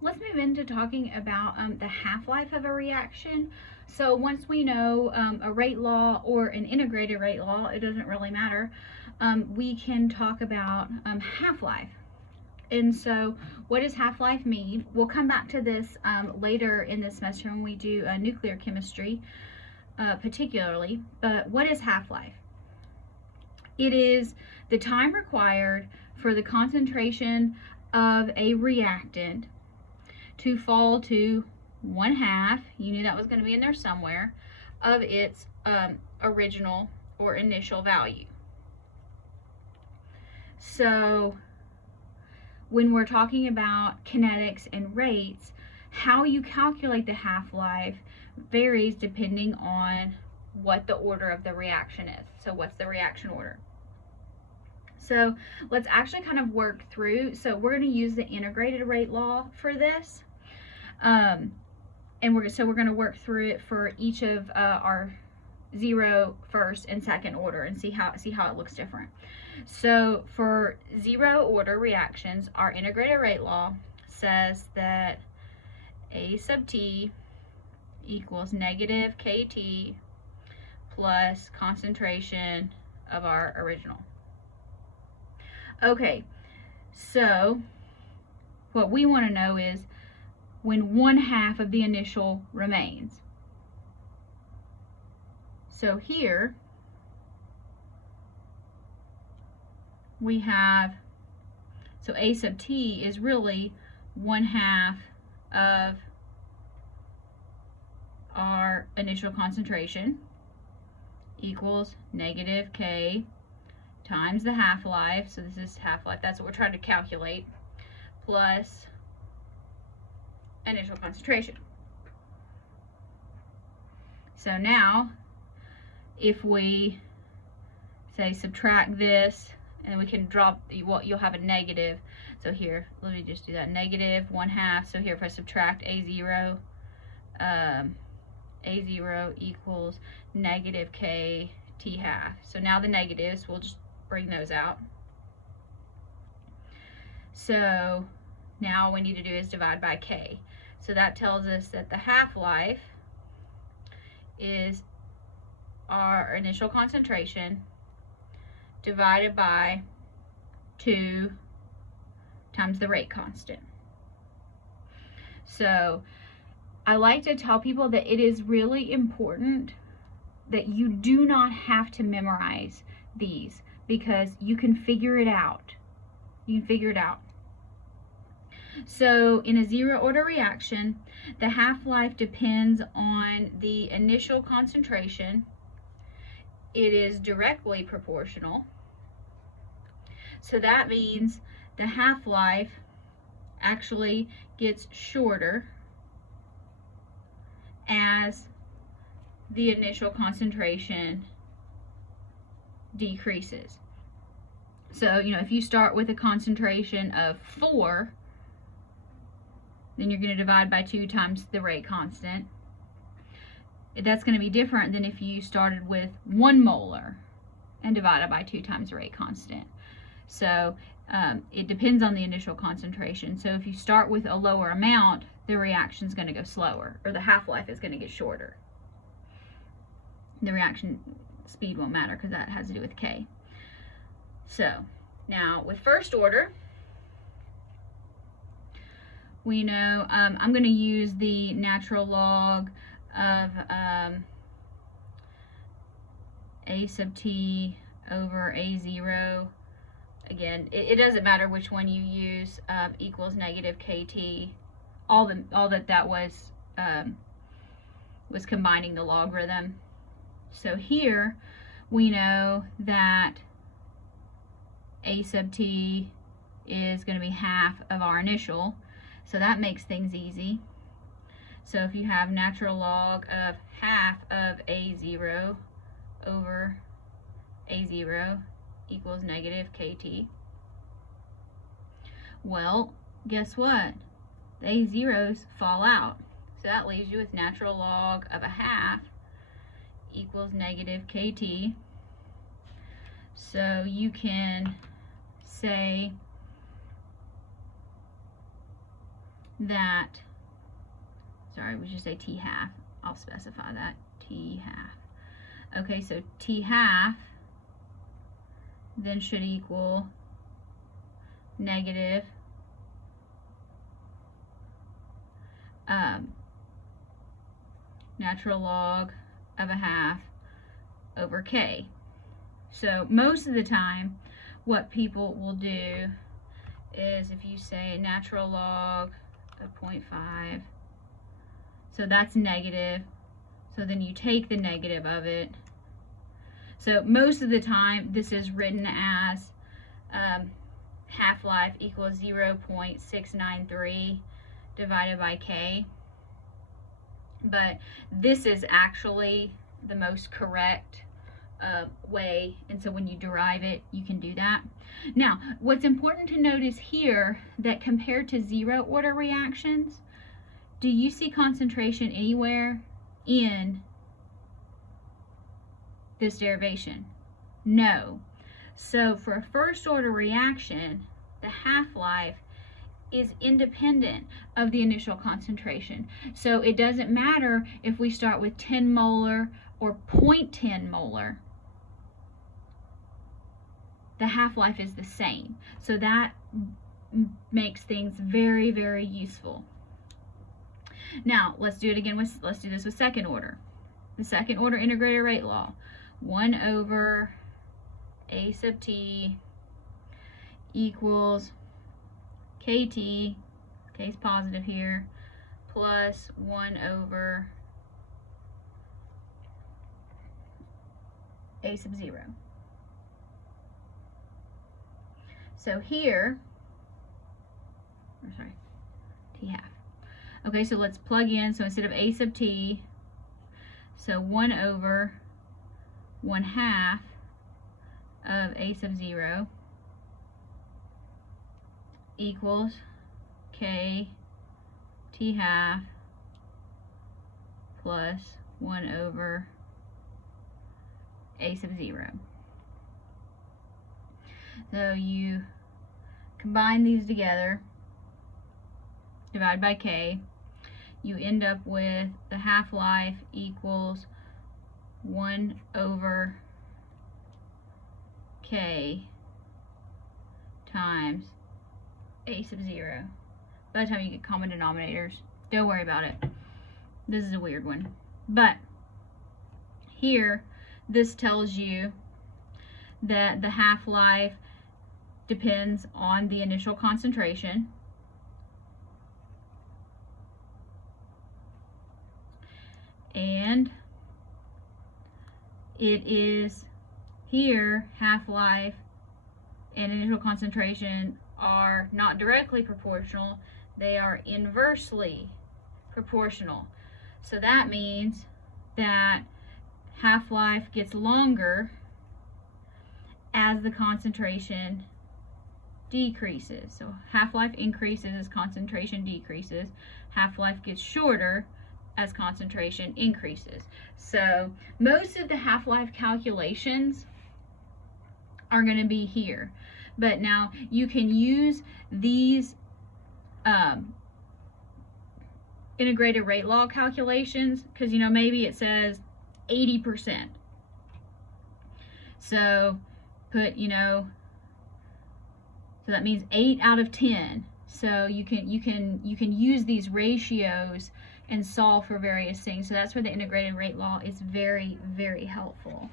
let's move into talking about the half-life of a reaction. So once we know a rate law or an integrated rate law, it doesn't really matter, we can talk about half-life. And so what does half-life mean? We'll come back to this later in this semester when we do nuclear chemistry particularly, but what is half-life? It is the time required for the concentration of a reactant to fall to 1/2, you knew that was going to be in there somewhere, of its original or initial value. So when we're talking about kinetics and rates, how you calculate the half-life varies depending on what the order of the reaction is. So what's the reaction order? So let's actually kind of work through. So we're going to use the integrated rate law for this. And we're going to work through it for each of our 0, first, and second order and see how it looks different. So for 0 order reactions, our integrated rate law says that A sub t equals negative kT plus concentration of our original. Okay, so what we want to know is when 1/2 of the initial remains. So here we have, so A sub t is really 1/2 of our initial concentration equals negative K times the half-life, so this is half-life, that's what we're trying to calculate, plus initial concentration. So now, if we say subtract this, and we can drop, well, you'll have a negative. So here, let me just do that, negative 1/2. So here, if I subtract A0 equals negative K T half. So now the negatives, we'll just bring those out. So now all we need to do is divide by K. So that tells us that the half-life is our initial concentration divided by 2 times the rate constant. So I like to tell people that it is really important that you do not have to memorize these because you can figure it out. You can figure it out. So in a 0 order reaction, the half-life depends on the initial concentration. It is directly proportional. So that means the half-life actually gets shorter as the initial concentration decreases. So, you know, if you start with a concentration of 4, then you're going to divide by 2 times the rate constant. That's going to be different than if you started with 1 molar and divided by 2 times the rate constant. So it depends on the initial concentration. So if you start with a lower amount, the reaction is going to go slower, or the half-life is going to get shorter. The reaction speed won't matter because that has to do with K. So now with first order, we know I'm going to use the natural log of A sub t over A0. Again, it doesn't matter which one you use, equals negative KT. All that was combining the logarithm. So here we know that A sub t is going to be half of our initial, so that makes things easy. So if you have natural log of half of A0 over A0 equals negative KT. Well, guess what? The A0s fall out. So that leaves you with natural log of a half equals negative KT. So you can say that, sorry, we should say t half. I'll specify that, t half. Okay, so t half then should equal negative natural log of a half over k. So most of the time what people will do is, if you say natural log of 0.5, so that's negative, so then you take the negative of it. So most of the time this is written as half-life equals 0.693 divided by k, but this is actually the most correct way, and so when you derive it you can do that. Now what's important to notice here, that compared to zero order reactions, do you see concentration anywhere in this derivation? No. So for a first order reaction, the half-life is independent of the initial concentration. So it doesn't matter if we start with 10 molar or 0.10 molar. The half-life is the same. So that makes things very, very useful. Now let's do it again with, let's do this with second order. The second order integrated rate law, 1 over a sub t equals kt, k is positive here, plus 1 over a sub 0. So here, or sorry, t half. Okay, so let's plug in, so instead of a sub t, so 1 over 1/2 of a sub 0 equals k t half plus 1 over a sub 0. So you combine these together, divide by k, you end up with the half-life equals 1 over k times a sub 0. By the time you get common denominators, don't worry about it. This is a weird one. But here, this tells you that the half-life depends on the initial concentration. And it is here, half-life and initial concentration are not directly proportional, they are inversely proportional. So that means that half-life gets longer as the concentration decreases. So half-life increases as concentration decreases. Half-life gets shorter as concentration increases. So most of the half-life calculations are going to be here. But now you can use these integrated rate law calculations, because you know maybe it says 80%. So put, you know, so that means 8 out of 10. So you can use these ratios and solve for various things. So that's where the integrated rate law is very, very helpful.